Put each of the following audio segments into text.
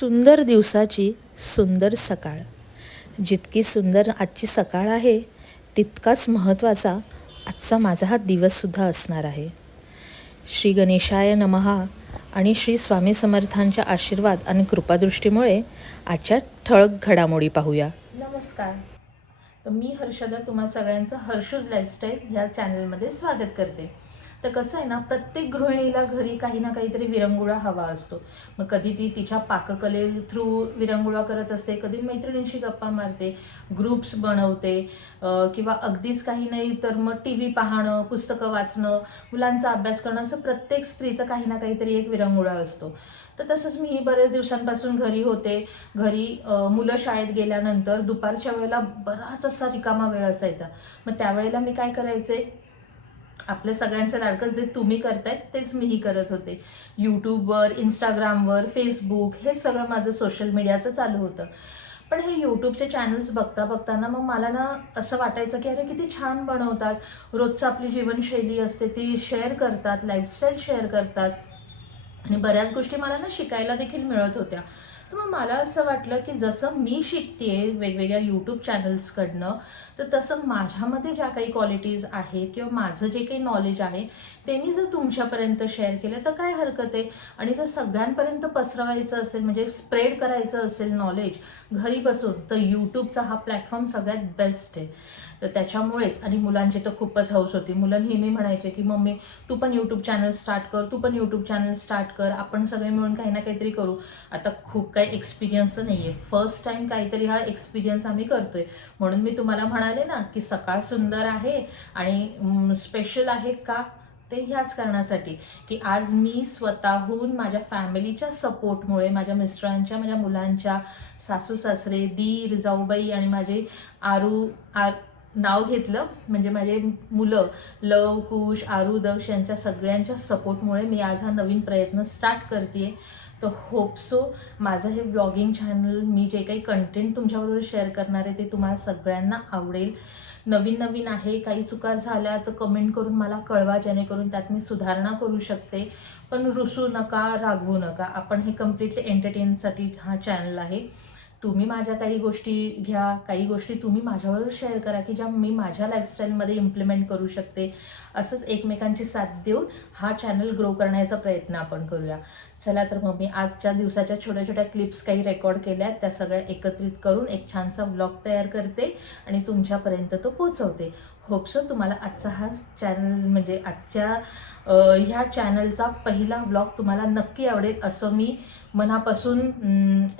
सुंदर दिवसाची सुंदर सकाळ. जितकी सुंदर आजची सकाळ आहे तितकाच महत्त्वाचा आजचा माझा हा दिवससुद्धा असणार आहे. श्री गणेशाय नमहा आणि श्री स्वामी समर्थांच्या आशीर्वाद आणि कृपादृष्टीमुळे आजच्या ठळक घडामोडी पाहूया. नमस्कार. तर मी हर्षदा तुम्हा सगळ्यांचं हर्षूज लाईफस्टाईल ह्या चॅनलमध्ये स्वागत करते. तर कसं आहे ना, प्रत्येक गृहिणीला घरी काही ना काहीतरी विरंगुळा हवा असतो. मग कधी ती तिच्या पाककले थ्रू विरंगुळा करत असते, कधी मैत्रिणींशी गप्पा मारते, ग्रुप्स बनवते, किंवा अगदीच काही नाही तर मग टी व्ही पाहणं, पुस्तकं वाचणं, मुलांचा अभ्यास करणं, असं प्रत्येक स्त्रीचं काही ना काहीतरी एक विरंगुळा असतो. तर तसंच मी बरेच दिवसांपासून घरी होते. घरी मुलं शाळेत गेल्यानंतर दुपारच्या वेळेला बराच असा रिकामा वेळ असायचा. मग त्यावेळेला मी काय करायचे, आपल्या सगळ्यांचं लाडकं जे तुम्ही करतायत तेच मीही करत होते. यूट्यूबवर, इंस्टाग्रामवर, फेसबुक हे सगळं माझं सोशल मीडियाचं चालू होतं. पण हे यूट्यूबचे चॅनल्स बघताना मग मला ना असं वाटायचं की अरे किती छान बनवतात, रोजचं आपली जीवनशैली असते ती शेअर करतात, लाईफस्टाईल शेअर करतात आणि बऱ्याच गोष्टी मला ना शिकायला देखील मिळत होत्या. तर मग मला असं वाटलं की जसं मी शिकतेय वेगवेगळ्या यूट्यूब चॅनल्सकडनं, तर तसं माझ्यामध्ये ज्या काही क्वालिटीज आहेत किंवा माझं जे काही नॉलेज आहे ते मी जर तुमच्यापर्यंत शेअर केलं तर काय हरकत आहे. आणि जर सगळ्यांपर्यंत पसरवायचं असेल, म्हणजे स्प्रेड करायचं असेल नॉलेज घरी बसून, तर यूट्यूबचा हा प्लॅटफॉर्म सगळ्यात बेस्ट आहे. तर त्याच्यामुळेच, आणि मुलांची तर खूपच हौस होती. मुलं नेहमी म्हणायचे की मम्मी तू पण यूट्यूब चॅनल स्टार्ट कर, तू पण यूट्यूब चॅनल स्टार्ट कर, आपण सगळे मिळून काही ना काहीतरी करू. आता खूप काही एक्सपिरियन्स नाही आहे, फर्स्ट टाइम काहीतरी हा एक्सपिरियन्स आम्ही करतोय. म्हणून मी तुम्हाला म्हणाले ना की सकाळ सुंदर आहे आणि स्पेशल आहे का, ते ह्याच कारणासाठी की आज मी स्वतःहून माझ्या फॅमिलीच्या सपोर्टमुळे, माझ्या मिस्टरांच्या, माझ्या मुलांच्या, सासू सासरे, दीर, जाऊबाई आणि माझे नाव घेतलं म्हणजे माझे मुलं लव, कुश, आरू, दक्ष यांच्या सगळ्यांच्या सपोर्टमुळे मी आज हा नवीन प्रयत्न स्टार्ट करते. तर होप सो माझं हे व्लॉगिंग चॅनल, मी जे काही कंटेंट तुमच्याबरोबर शेअर करणार आहे ते तुम्हाला सगळ्यांना आवडेल. नवीन आहे, काही चुका झाल्या तर कमेंट करून मला कळवा, जेणेकरून त्यात मी सुधारणा करू शकते. पण रुसू नका, रागवू नका. आपण हे कम्प्लिटली एंटरटेनसाठी हा चॅनल आहे. तुम्ही माझ्या काही गोष्टी घ्या, काही गोष्टी तुम्ही माझ्याबरोबर शेअर करा की ज्या मी माझ्या लाईफस्टाईलमध्ये इम्प्लिमेंट करू शकते. असंच एकमेकांची साथ देऊन हा चॅनल ग्रो करण्याचा प्रयत्न आपण करूया. चला तर मग मी आजच्या दिवसाच्या छोट्या छोट्या क्लिप्स काही रेकॉर्ड केल्या आहेत, त्या सगळ्या एकत्रित करून एक छानसा व्लॉग तयार करते आणि तुमच्यापर्यंत तो पोचवते. होपसो तुम्हाला आजचा हा चॅनल, म्हणजे आजच्या ह्या चॅनलचा पहिला व्लॉग तुम्हाला नक्की आवडेल असं मी मनापासून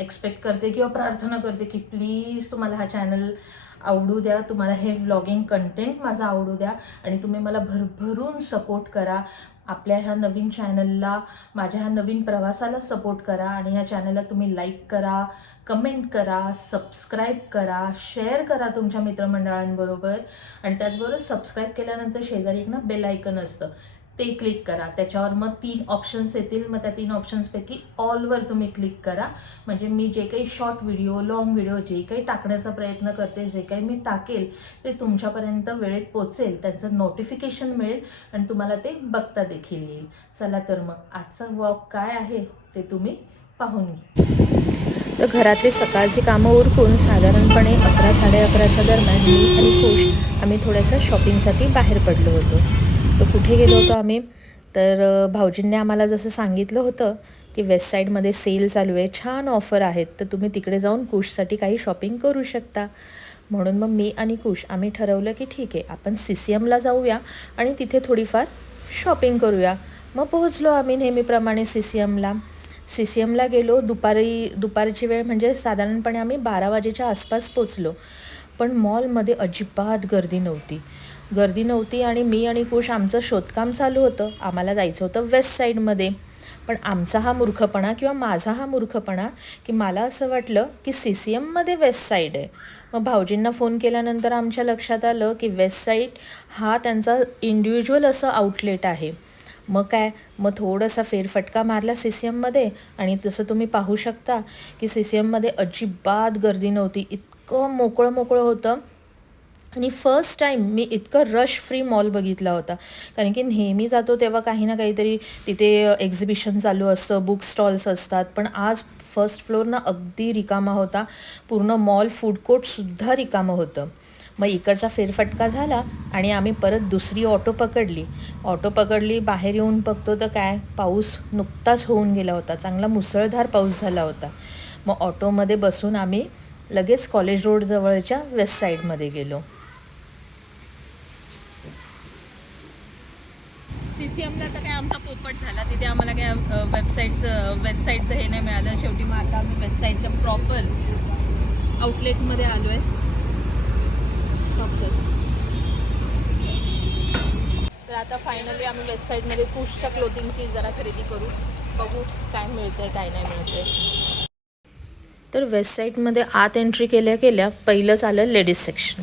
एक्सपेक्ट करते किंवा प्रार्थना करते की प्लीज तुम्हाला हा चॅनल आवडू द्या, तुम्हाला हे व्लॉगिंग कंटेंट माझं आवडू द्या आणि तुम्ही मला भरभरून सपोर्ट करा. आपल्या ह्या नवीन चॅनलला, माझ्या ह्या नवीन प्रवासाला सपोर्ट करा आणि ह्या चॅनलला तुम्ही लाईक करा, कमेंट करा, सबस्क्राईब करा, शेअर करा तुमच्या मित्रमंडळांबरोबर. आणि त्याचबरोबर सबस्क्राईब केल्यानंतर शेजारी एक ना बेल आयकन असतं, ते क्लिक करा. त्याच्यावर मग 3 ऑप्शन्स येतील. मग त्या 3 ऑप्शन्सपैकी ऑलवर तुम्ही क्लिक करा. म्हणजे मी जे काही शॉर्ट व्हिडिओ, लॉंग व्हिडिओ जे काही टाकण्याचा प्रयत्न करते, जे काही मी टाकेल ते तुमच्यापर्यंत वेळेत पोचेल, त्यांचं नोटिफिकेशन मिळेल आणि तुम्हाला ते बघता देखील येईल. चला तर मग आजचा व्लॉग काय आहे ते तुम्ही पाहून घ्या. तर घरातले सकाळची कामं उरकून साधारणपणे 11-11:30च्या दरम्यान मी आणि खुश आम्ही थोड्याशा शॉपिंगसाठी बाहेर पडलो होतो. तर कुठे गेलो होतो आम्ही, तर भाऊजींनी आम्हाला जसं सांगितलं होतं की वेस्ट साईडमध्ये सेल चालू आहे, छान ऑफर आहेत, तर तुम्ही तिकडे जाऊन कुशसाठी काही शॉपिंग करू शकता. म्हणून मग मी आणि कुश आम्ही ठरवलं की ठीक आहे, आपण CCMला जाऊया आणि तिथे थोडीफार शॉपिंग करूया. मग पोहोचलो आम्ही नेहमीप्रमाणे CCMला गेलो. दुपारची वेळ म्हणजे साधारणपणे आम्ही 12 वाजेच्या आसपास पोचलो. पण मॉलमध्ये अजिबात गर्दी नव्हती आणि मी आणि कुश आमचं शोधकाम चालू होतं. आम्हाला जायचं होतं वेस्ट साईडमध्ये. पण आमचा हा मूर्खपणा किंवा माझा हा मूर्खपणा की मला असं वाटलं की CCMमध्ये वेस्ट साईड आहे. मग भाऊजींना फोन केल्यानंतर आमच्या लक्षात आलं की वेस्ट साईड हा त्यांचा इंडिव्हिज्युअल असं आउटलेट आहे. मग थोडासा फेरफटका मारला CCMमध्ये आणि तसं तुम्ही पाहू शकता की CCMमध्ये अजिबात गर्दी नव्हती. इतकं मोकळं होतं आणि फर्स्ट टाईम मी इतकं रश फ्री मॉल बघितला होता. कारण की नेहमी जातो तेव्हा काही ना काहीतरी तिथे एक्झिबिशन चालू असतं, बुक स्टॉल्स असतात. पण आज फर्स्ट फ्लोअर ना अगदी रिकामा होता. पूर्ण मॉल फूड कोर्टसुद्धा रिकामं होतं. मग इकडचा फेरफटका झाला आणि आम्ही परत दुसरी ऑटो पकडली. बाहेर येऊन बघतो तर काय, पाऊस नुकताच होऊन गेला होता. चांगला मुसळधार पाऊस झाला होता. मग ऑटोमध्ये बसून आम्ही लगेच कॉलेज रोड जवळच्या वेस्ट साईडमध्ये गेलो. CCMला तर काय आमचा पोपट झाला. तिथे आम्हाला काय वेस्ट साईडचं हे नाही मिळालं. शेवटी मग आता आम्ही वेस्ट साईडच्या प्रॉपर आउटलेटमध्ये आलो आहे. तर आता फायनली आम्ही वेस्ट साईडमध्ये कुशच्या क्लोथिंगची जरा खरेदी करू. बघू काय मिळतंय काय नाही मिळतंय. तर वेस्ट साईडमध्ये आत एंट्री केल्या पहिलंच आलं लेडीज सेक्शन.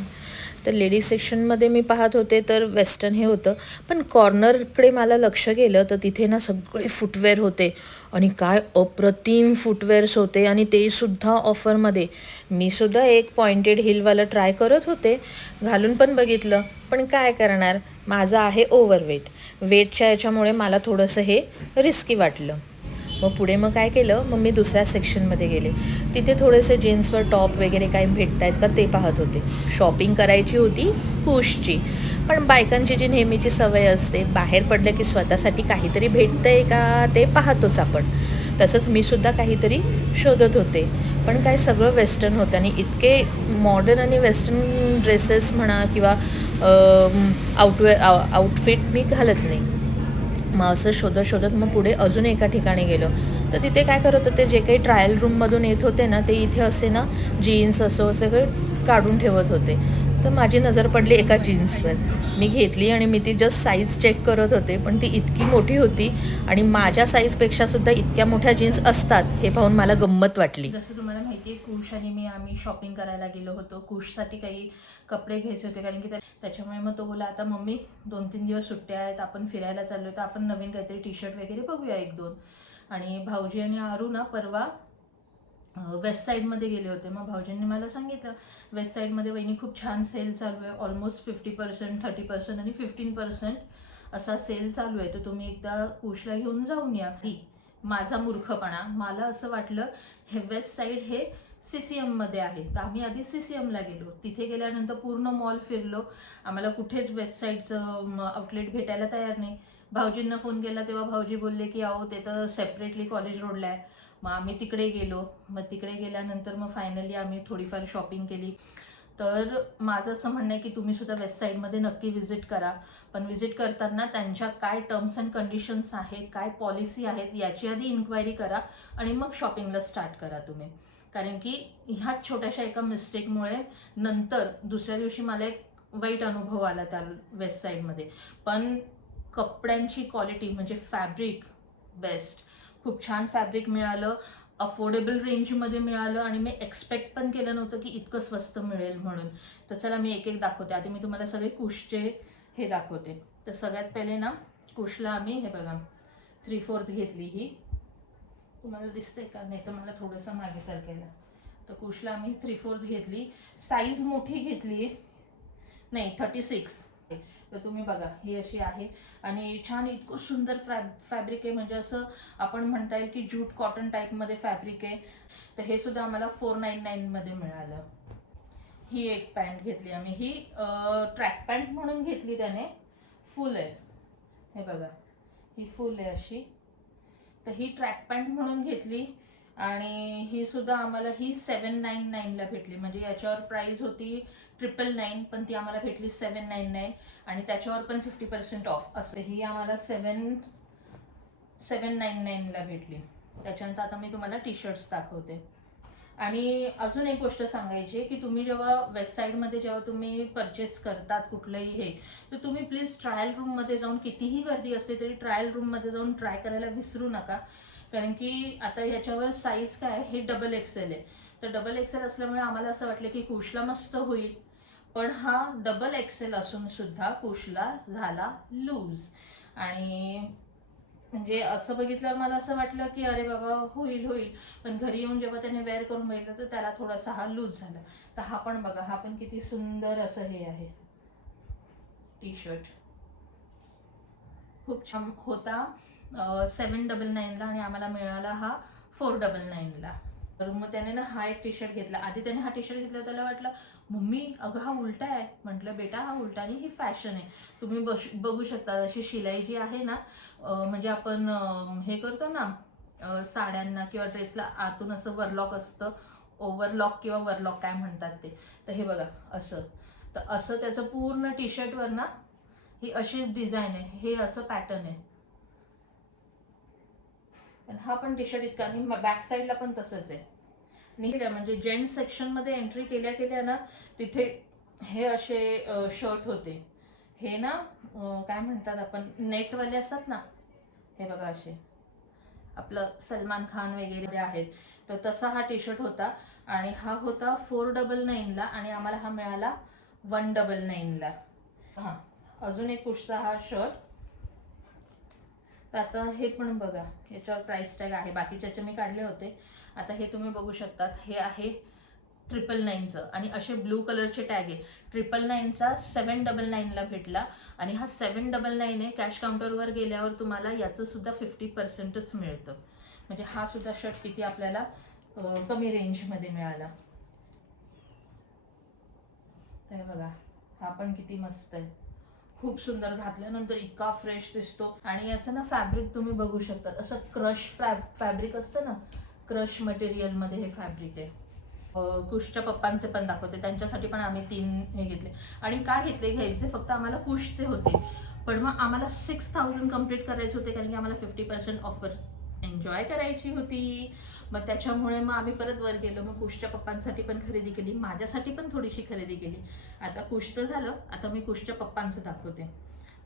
तर लेडीज सेक्शनमध्ये मी पाहत होते तर वेस्टर्न हे होतं, पण कॉर्नरकडे मला लक्ष गेलं तर तिथे ना सगळे फुटवेअर होते आणि काय अप्रतिम फुटवेअर्स होते आणि ते सुद्धा ऑफरमध्ये. मी सुद्धा एक पॉइंटेड हिलवालं ट्राय करत होते, घालून पण बघितलं, पण काय करणार, माझं आहे ओव्हरवेट. वेटच्या याच्यामुळे मला थोडंसं हे रिस्की वाटलं. मग पुढे काय केलं, मग मी दुसऱ्या सेक्शनमध्ये गेले. तिथे थोडेसे जीन्सवर टॉप वगैरे काही भेटत आहेत का ते पाहत होते. शॉपिंग करायची होती कुशची, पण बायकांची जी नेहमीची सवय असते, बाहेर पडलं की स्वतःसाठी काहीतरी भेटतं आहे का ते पाहतोच आपण. तसंच मी सुद्धा काहीतरी शोधत होते, पण काय सगळं वेस्टर्न होतं आणि इतके मॉडर्न आणि वेस्टर्न ड्रेसेस म्हणा किंवा आउटफिट मी घालत नाही. मग असं शोधत मग पुढे अजून एका ठिकाणी गेलो. तर तिथे काय करत होते, जे काही ट्रायल रूममधून येत होते ना, ते इथे असे ना जीन्स असो सगळं काढून ठेवत होते. तर माझी नजर पडली एका जीन्सवर. मी घेतली आणि मी ती जस्ट साईज चेक करत होते, पण ती इतकी मोठी होती आणि माझ्या साईजपेक्षासुद्धा इतक्या मोठ्या जीन्स असतात हे पाहून मला गंमत वाटली. जसं तुम्हाला माहिती आहे, कुश आणि आम्ही शॉपिंग करायला गेलो होतो. कुशसाठी काही कपडे घ्यायचे होते, कारण की त्याच्यामुळे मग तो बोला, आता मम्मी 2-3 दिवस सुट्ट्या आहेत, आपण फिरायला चाललो, तर आपण नवीन काहीतरी टी शर्ट वगैरे बघूया 1-2. आणि भाऊजी आणि आरू ना परवा वेस्ट साईडमध्ये गेले होते. मग भाऊजींनी मला सांगितलं, वेस्ट साईडमध्ये वहिनी खूप छान सेल चालू आहे, ऑलमोस्ट 50%, 30% आणि 15% असा सेल चालू आहे, तर तुम्ही एकदा कुशला घेऊन जाऊन या. माझा मूर्खपणा, मला असं वाटलं हे वेस्ट साईड हे CCMमध्ये आहे, तर आम्ही आधी CCMला गेलो. तिथे गेल्यानंतर पूर्ण मॉल फिरलो, आम्हाला कुठेच वेस्ट साईडचं आउटलेट भेटायला तयार नाही. भाऊजींना फोन केला तेव्हा भाऊजी बोलले की अहो ते तर सेपरेटली कॉलेज रोडला आहे. मग आम्ही तिकडे गेलो. मग तिकडे गेल्यानंतर मग फायनली आम्ही थोडीफार शॉपिंग केली. तर माझं असं म्हणणं आहे की तुम्ही सुद्धा वेस्ट साईडमध्ये नक्की व्हिजिट करा, पण व्हिजिट करताना त्यांच्या काय टर्म्स अँड कंडिशन्स आहेत, काय पॉलिसी आहेत याची आधी इन्क्वायरी करा आणि मग शॉपिंगला स्टार्ट करा तुम्ही. कारण की ह्याच छोट्याशा एका मिस्टेकमुळे नंतर दुसऱ्या दिवशी मला एक वाईट अनुभव आला त्या वेस्ट साईडमध्ये. पण कपड्यांची क्वालिटी म्हणजे फॅब्रिक बेस्ट, खूप छान फॅब्रिक मिळालं, अफोर्डेबल रेंजमध्ये मिळालं आणि मी एक्सपेक्ट पण केलं नव्हतं की इतकं स्वस्त मिळेल म्हणून. तर चला मी एक एक दाखवते. आधी मी तुम्हाला सगळे कुशचे हे दाखवते. तर सगळ्यात पहिले ना कुशला आम्ही हे बघा 3/4 घेतली. ही तुम्हाला दिसते का, नाही तर मला थोडंसं मागे सरकेलं. तर कुशला आम्ही 3/4 घेतली. साईज मोठी घेतली, नाही 36. तर तुम्ही बघा ही अशी आहे आणि छान इतकं सुंदर फॅब्रिक आहे, म्हणजे असं आपण म्हणता येईल की ज्यूट कॉटन टाईपमध्ये फॅब्रिक आहे. तर हे सुद्धा आम्हाला 499मध्ये मिळालं. ही एक पॅन्ट घेतली आम्ही, ही ट्रॅक पॅन्ट म्हणून घेतली त्याने, फुल आहे, हे बघा ही फुल आहे अशी. तर ही ट्रॅक पॅन्ट म्हणून घेतली आणि ही सुद्धा आम्हाला ही 799ला भेटली. म्हणजे याच्यावर प्राइस होती 999, पण ती आम्हाला भेटली 799 आणि त्याच्यावर पण 50% ऑफ असते. ही आम्हाला 799ला भेटली. त्याच्यानंतर आता मी तुम्हाला टी शर्ट्स दाखवते. आणि अजून एक गोष्ट सांगायची की तुम्ही जेव्हा वेस्ट साईडमध्ये जेव्हा तुम्ही परचेस करतात कुठलंही हे, तर तुम्ही प्लीज ट्रायल रूममध्ये जाऊन, कितीही गर्दी असते तरी ट्रायल रूममध्ये जाऊन ट्राय करायला विसरू नका. कारण की आता ह्याच्यावर साईज काय, हे XXL आहे. तर XXL असल्यामुळे आम्हाला असं वाटलं की कुशला मस्त होईल, पण हा XXL असून सुद्धा कुशला झाला लूज. आणि म्हणजे असं बघितल्यावर मला असं वाटलं की अरे बाबा होईल होईल, पण घरी येऊन जेव्हा त्याने वेअर करून बघितलं तर त्याला थोडासा हा लूज झाला. तर हा पण बघा, हा पण किती सुंदर असं हे आहे टी शर्ट, खूप छान होता. 799ला आणि आम्हाला मिळाला हा 499ला. तर मग त्याने ना हा एक टी शर्ट घेतला. आधी त्याने हा टी शर्ट घेतला, त्याला वाटलं मम्मी अगं हा उलटा आहे. म्हटलं बेटा हा उलटा नाही, ही फॅशन आहे. तुम्ही बघू शकता अशी शिलाई जी आहे ना, म्हणजे आपण हे करतो ना साड्यांना किंवा ड्रेसला आतून असं वरलॉक असतं, ओव्हरलॉक किंवा वरलॉक काय म्हणतात ते. तर हे बघा असं, तर असं त्याचं पूर्ण टी शर्टवर ना ही अशी डिझाईन आहे, हे असं पॅटर्न आहे. हा पण टी शर्ट इतका, आणि बॅक साईडला पण तसंच आहे. म्हणजे जेंट्स सेक्शन मध्ये एंट्री केल्या केल्या ना, तिथे हे असे शर्ट होते. हे ना काय म्हणतात आपण, नेटवाले असतात ना, हे बघा असे आपलं सलमान खान वगैरे आहेत. तर तसा हा टी शर्ट होता आणि हा होता 499ला आणि आम्हाला हा मिळाला 199ला. हा अजून एक कुशचा हा शर्ट. तर आता हे पण बघा, याच्यावर प्राइस टॅग आहे, बाकीच्याचे मी काढले होते. आता हे तुम्ही बघू शकतात, हे आहे 999चं आणि असे ब्लू कलरचे टॅग आहे. 999चा 799ला भेटला आणि हा 799 आहे. कॅश काउंटरवर गेल्यावर तुम्हाला याचं सुद्धा 50%च मिळतं. म्हणजे हा सुद्धा शर्ट किती आपल्याला कमी रेंजमध्ये मिळाला. हे बघा, हा पण किती मस्त आहे, खूप सुंदर. घातल्यानंतर इतका फ्रेश दिसतो. आणि याचं ना फॅब्रिक तुम्ही बघू शकता, असं क्रश फॅब्रिक असतं ना, क्रश मटेरियल मध्ये हे फॅब्रिक आहे. कुशच्या पप्पांचे पण दाखवते, त्यांच्यासाठी पण आम्ही 3 हे घेतले. आणि काय घेतले, घ्यायचे फक्त आम्हाला कुशचे होते, पण मग आम्हाला 6000 कम्प्लीट करायचे होते, कारण की आम्हाला 50% ऑफर एन्जॉय करायची होती. मग त्याच्यामुळे मग आम्ही परत वर गेलो. मग कुशच्या पप्पांसाठी पण खरेदी केली, माझ्यासाठी पण थोडीशी खरेदी केली. आता कुशचं झालं, आता मी कुशच्या पप्पांचं दाखवते.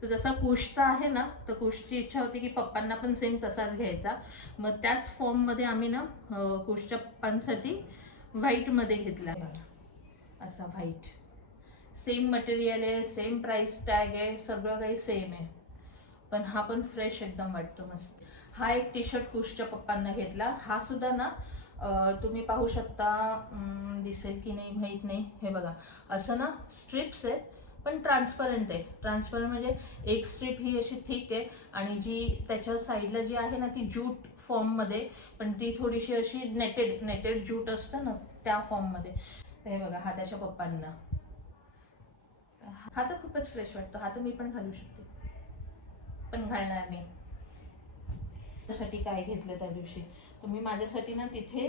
तर जसा कुशचा आहे ना, तर कुशची इच्छा होती की पप्पांना पण सेम तसाच घ्यायचा. मग त्याच फॉर्ममध्ये आम्ही ना कुशच्या पप्पांसाठी व्हाईटमध्ये घेतला, असा व्हाईट. सेम मटेरियल आहे, सेम प्राइस टॅग आहे, सगळं काही सेम आहे, पण हा पण फ्रेश एकदम वाटतो, मस्त. हा एक टी शर्ट कुशच्या पप्पांना घेतला. हा सुद्धा ना तुम्ही पाहू शकता, दिसेल की नाही माहीत नाही. हे बघा असं ना स्ट्रिप्स आहे, पण ट्रान्सपरंट आहे. ट्रान्सपरंट म्हणजे एक स्ट्रिप ही अशी थिक आहे आणि जी त्याच्या साईडला जी आहे ना ती ज्यूट फॉर्ममध्ये, पण ती थोडीशी अशी नेटेड ज्यूट असतं ना त्या फॉर्ममध्ये. हे बघा, हा त्याच्या पप्पांना. हा तर खूपच फ्रेश वाटतो, हा तर मी पण घालू शकते, पण घालणार नाही. त्यासाठी काय घेतलं त्या दिवशी, तर मी माझ्यासाठी ना तिथे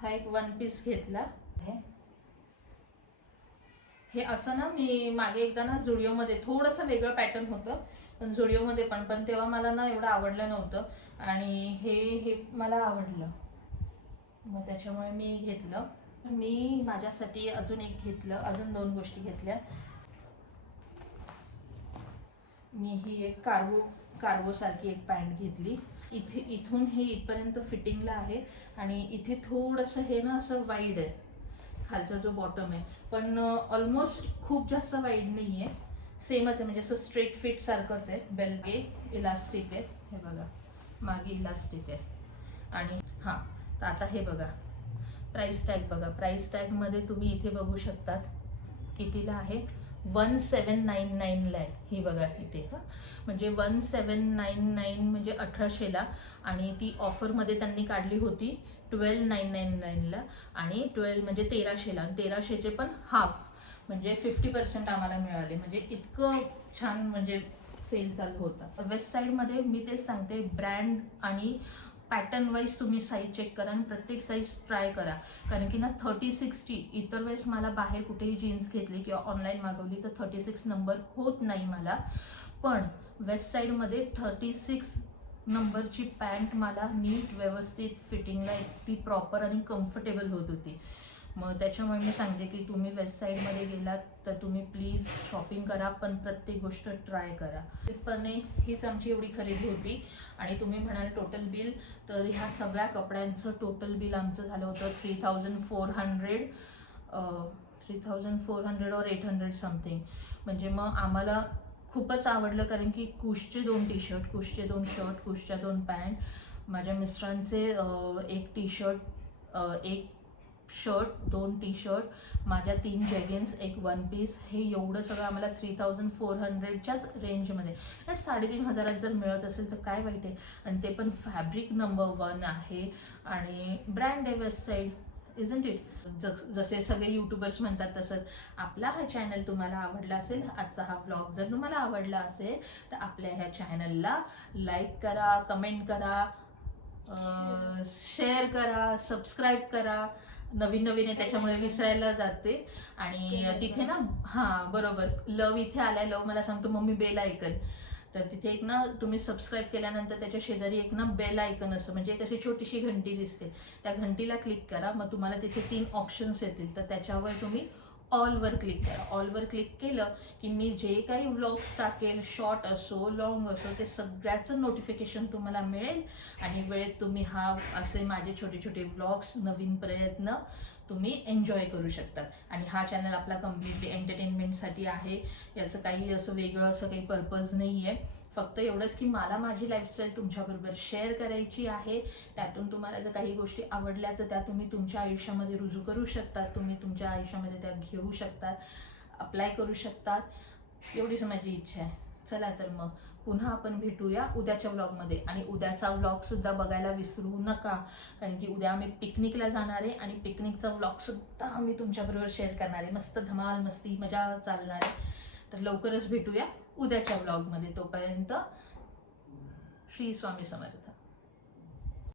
हा एक 1 पीस घेतला. हे असं ना मी मागे एकदा ना झुडिओमध्ये थोडंसं वेगळं पॅटर्न होतं, पण झुडिओमध्ये पण तेव्हा मला ना एवढं आवडलं नव्हतं आणि हे मला आवडलं, मग त्याच्यामुळे मी घेतलं. मी माझ्यासाठी अजून एक घेतलं, अजून 2 गोष्टी घेतल्या. मी ही एक कार्गो सारखी एक पॅन्ट घेतली. इथून हे इथपर्यंत फिटिंगला आहे आणि इथे थोडंसं हे ना असं वाईड आहे, खालचा जो बॉटम आहे, पण ऑलमोस्ट खूप जास्त वाईड नाही आहे, सेमच आहे, म्हणजे असं स्ट्रेट फिट सारखंच आहे. बेल्गे इलास्टिक आहे, हे बघा मागे इलास्टिक आहे. आणि हां, तर आता हे बघा प्राइस टॅग बघा, प्राइस टॅगमध्ये तुम्ही इथे बघू शकतात कितीला आहे, 1799ला आहे. ही बघा इथे, म्हणजे 1799 म्हणजे 1800ला, आणि ती ऑफरमध्ये त्यांनी काढली होती 12999ला, आणि 12 म्हणजे 1300ला, आणि 1300चे पण हाफ म्हणजे 50% आम्हाला मिळाले. म्हणजे इतकं छान म्हणजे सेल चालू होता. वेस्ट साईडमध्ये मी तेच सांगते, ब्रँड आणि पॅटर्न वाईज तुम्ही साईज चेक करा आणि प्रत्येक साईज ट्राय करा, कारण की ना 36ची इतर वेळेस मला बाहेर कुठेही जीन्स घेतली किंवा ऑनलाईन मागवली तर 36 नंबर होत नाही मला, पण वेस्ट साईडमध्ये 36 नंबरची पॅन्ट मला नीट व्यवस्थित फिटिंगला इतकी प्रॉपर आणि कम्फर्टेबल होत होती. मग त्याच्यामुळे मी सांगते की तुम्ही वेस्ट साईडमध्ये गेलात तर तुम्ही प्लीज शॉपिंग करा, पण प्रत्येक गोष्ट ट्राय करा. पण हीच आमची एवढी खरेदी होती. आणि तुम्ही म्हणाल टोटल बिल, तर ह्या सगळ्या कपड्यांचं टोटल बिल आमचं झालं होतं 3400 और 800 समथिंग. म्हणजे मग आम्हाला खूपच आवडलं, कारण की कुशचे 2 टी शर्ट, कुशचे 2 शर्ट, कुशच्या 2 पॅन्ट, माझ्या मिस्टरांचे 1 T shirt, 1 shirt, 2 T shirt, माझ्या 3 जेगिन्स, 1 वन पीस, हे एवढं सगळं आम्हाला 3400च्याच रेंजमध्ये, 3500 जर मिळत असेल तर काय वाईट आहे. आणि ते पण फॅब्रिक नंबर 1 आहे आणि ब्रँड आहे वेस्ट साईड, इजंट इट. जसे सगळे यूट्यूबर्स म्हणतात तसंच आपला हा चॅनल तुम्हाला आवडला असेल, आजचा हा व्लॉग जर तुम्हाला आवडला असेल तर आपल्या ह्या चॅनलला लाईक करा, कमेंट करा, शेअर करा, सबस्क्राईब करा. नवीन नवीन आहे त्याच्यामुळे विसरायला जाते. आणि तिथे ना, हां बरोबर, लव इथे आलाय, लव मला सांगतो मम्मी बेल आयकन, तर तिथे एक ना तुम्ही सबस्क्राईब केल्यानंतर त्याच्या शेजारी एक ना बेल आयकन असतं, म्हणजे एक अशी छोटीशी घंटी दिसते, त्या घंटीला क्लिक करा. मग तुम्हाला तिथे 3 ऑप्शन्स येतील, तर त्याच्यावर तुम्ही ऑलवर क्लिक करा. ऑलवर क्लिक केलं की मी जे काही व्लॉग्स टाकेल, शॉर्ट असो लॉंग असो, ते सगळ्याचं नोटिफिकेशन तुम्हाला मिळेल आणि वेळेत तुम्ही असे माझे छोटे छोटे व्लॉग्स, नवीन प्रयत्न तुम्ही एन्जॉय करू शकतात. आणि हा चॅनल आपला कम्प्लिटली एंटरटेनमेंटसाठी आहे, याचं काही असं वेगळं असं काही पर्पज नाही आहे. फक्त एवढंच की मला माझी लाईफस्टाईल तुमच्याबरोबर शेअर करायची आहे. त्यातून तुम्हाला जर काही गोष्टी आवडल्या तर त्या तुम्ही तुमच्या आयुष्यामध्ये रुजू करू शकतात, तुम्ही तुमच्या आयुष्यामध्ये त्या घेऊ शकतात, अप्लाय करू शकतात, एवढीच माझी इच्छा आहे. चला तर मग पुन्हा आपण भेटूया उद्याच्या व्लॉगमध्ये. आणि उद्याचा व्लॉगसुद्धा बघायला विसरू नका, कारण की उद्या आम्ही पिकनिकला जाणार आहे आणि पिकनिकचा व्लॉगसुद्धा आम्ही तुमच्याबरोबर शेअर करणार आहे. मस्त धमाल मस्ती मजा चालणार आहे. तर लवकरच भेटूया उद्याच्या व्लॉगमध्ये. तोपर्यंत श्री स्वामी समर्थ.